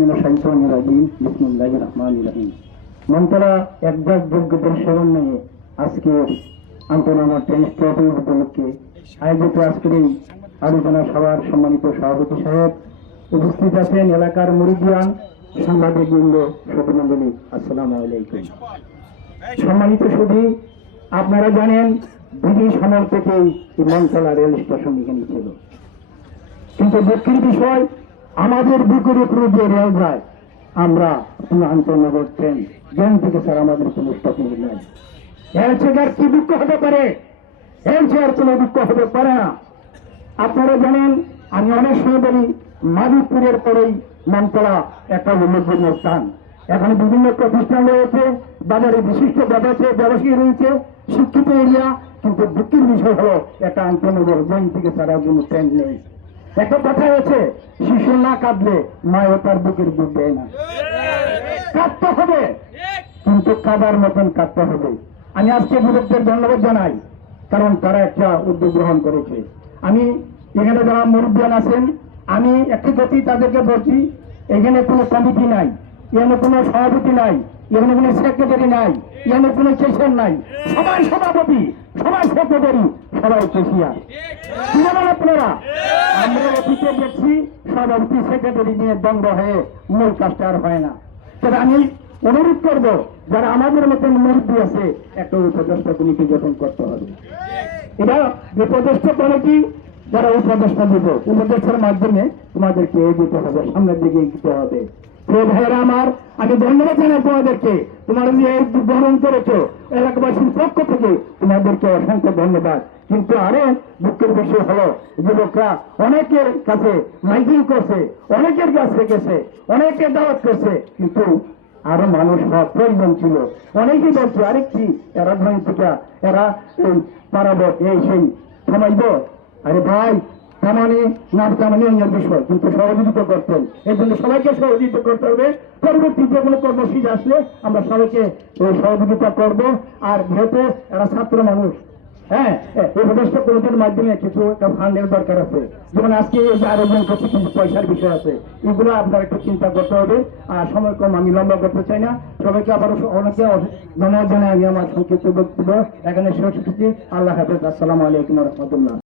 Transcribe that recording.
মিনাশ শাইতানির রাজিম। বিসমিল্লাহির রহমানির রহিম। মন্ত্রা একজাক যোগ্যদের সমন্বয়ে আজকের আন্তর্জাতিক টেনিস ট্রফি উপলক্ষে আয়োজিত আজকের এই আলোচনা সভার সম্মানিত সভাপতি সাহেব, উপস্থিত আছেন এলাকার মুরিদিয়ান, সাংবাদিক বৃন্দ, শ্রোতমণ্ডলী, আসসালামু আলাইকুম। সম্মানিত সুধী, আপনারা জানেন ব্রিটিশ আমল থেকেই এই মন্ত্রণা রেল স্টেশন এখানে ছিল, কিন্তু দুঃখের বিষয় আমাদের বুকের উপরে যে রেল যায়, আমরা কোনো আন্তনগর ট্রেন জ্ঞান থেকে স্যার আমাদের কোনো স্টপিং নাই। এর থেকে আর কি দুঃখ হতে পারে? এর চেয়ে আর কোনো দুঃখ হতে পারে না। আপনারা জানেন, আমি অনেক সময় বলি মাধবপুরের পরেই মন্ত্রণা একটা উল্লেখযোগ্য স্থান। এখানে বিভিন্ন প্রতিষ্ঠান রয়েছে, বাজারে বিশিষ্ট ব্যবসায়ী রয়েছে, শিক্ষিত এরিয়া, কিন্তু দুঃখের বিষয় হলো একটা আন্তনগর জ্ঞান থেকে ছাড়ার জন্য ট্রেন নেই। একটা কথা আছে, শিশু না কাঁদলে মায়ও তার বুকের দুধ দেয় না। কাঁদতে হবে, কিন্তু কাঁদার মতন কাঁদতে হবে। আমি আজকে যুবকদের ধন্যবাদ জানাই, কারণ তারা একটা উদ্যোগ গ্রহণ করেছে। আমি এখানে যারা মুরব্বিয়ান আছেন, আমি একটি গতি তাদেরকে বলছি, এখানে কোনো কমিটি নাই, এখানে কোনো সভাপতি নাই, এখানে কোনো সেক্রেটারি নাই, এখানে কোনো চেয়ার নাই, সবাই সভাপতি, সবাই সেক্রেটারি, সবাই চেয়ার। কি বলেন আপনারা? আমরা অতীতে দেখছি সভাপতি সেক্রেটারি নিয়ে দ্বন্দ্ব হয়ে মূল কাজটা আর হয় না। তবে আমি অনুরোধ করবো, যারা আমাদের মতন মুরব্বী আছে, একটা উপদেষ্টা কমিটি গঠন করতে হবে। এটা উপদেষ্টা কমিটি যারা উপদেষ্টা দেব, উপদেষ্টার মাধ্যমে তোমাদেরকে এগিয়ে হবে, সামনের দিকে এগিয়ে হবে। প্রিয় ভাইয়েরা আমার, আমি ধন্যবাদ জানাই তোমাদেরকে, তোমরা যে গ্রহণ করেছো এলাকাবাসীর পক্ষ থেকে তোমাদেরকে অসংখ্য ধন্যবাদ। কিন্তু আরো দুঃখের বিষয় হলো, যুবকরা অনেকের কাছে মাইকিং করছে, অনেকের কাছে গেছে, অনেকে দাওয়াত করছে, কিন্তু আরো মানুষ হওয়ার প্রয়োজন ছিল। অনেকেই বলছে আরেকটি এরা ধরনের এরা পারাবো, এই সেই থামাইব। আরে ভাই, তামানি না তামানি অন্য বিষয়, কিন্তু সহযোগিতা করতেন। এই জন্য সবাইকে সহযোগিতা করতে হবে। পরবর্তী যে কোনো কর্মসূচি আসলে আমরা সবাইকে সহযোগিতা করব। আর যেহেতু এরা ছাত্র মানুষ, হ্যাঁ, উপদেষ্টা কমিটির মাধ্যমে কিছু একটা ফান্ডের দরকার আছে। যেমন আজকে এই যে আয়োজন করছে, কিছু পয়সার বিষয় আছে, এগুলো আপনার একটু চিন্তা করতে হবে। আর সময় কম, আমি লম্বা করতে চাই না। সবাইকে আবারও অনেকে ধন্যবাদ জানাই। আমি আমার সংক্ষিপ্ত বক্তব্য এখানে শেষ করছি। আল্লাহ হাফেজ। আসসালামু আলাইকুম রহমতুল্লাহ।